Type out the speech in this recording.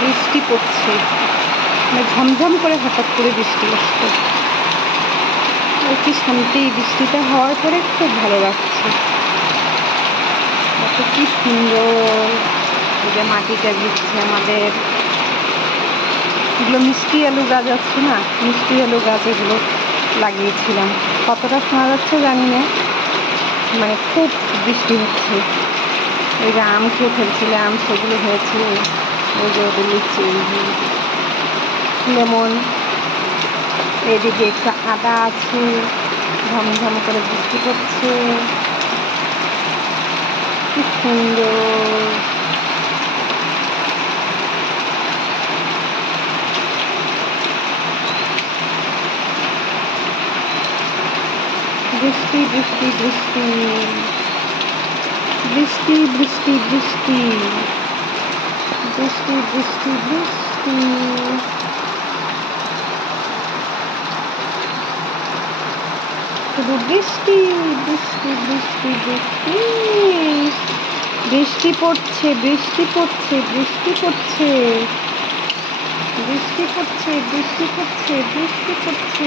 বৃষ্টি পড়ছে, মানে ঝমঝম করে হঠাৎ করে বৃষ্টি আসছে। আর কি শান্তি, বৃষ্টিটা হওয়ার পরে খুব ভালো লাগছে। এত কি সুন্দর, এই যে মাটিটা দিচ্ছে আমাদের। এগুলো মিষ্টি আলু গাছ আছে না, মিষ্টি আলু গাছ এগুলো লাগিয়েছিলাম। কতটা শোনা যাচ্ছে জানি না, মানে খুব বৃষ্টি হচ্ছে। এই যে আম খেয়ে ফেলছিলাম, সেগুলো হয়েছে। ওই যে ওদের লিচু, লেমন, এদিকে একটা আদা আছে, ঝমঝম করে বৃষ্টি পড়ছে, কি সুন্দর। বৃষ্টি বৃষ্টি বৃষ্টি বৃষ্টি বৃষ্টি বৃষ্টি বৃষ্টি বৃষ্টি বৃষ্টি। শুধু বৃষ্টি বৃষ্টি বৃষ্টি বৃষ্টি বৃষ্টি পড়ছে, বৃষ্টি পড়ছে, বৃষ্টি পড়ছে, বৃষ্টি পড়ছে, বৃষ্টি পড়ছে, বৃষ্টি পড়ছে।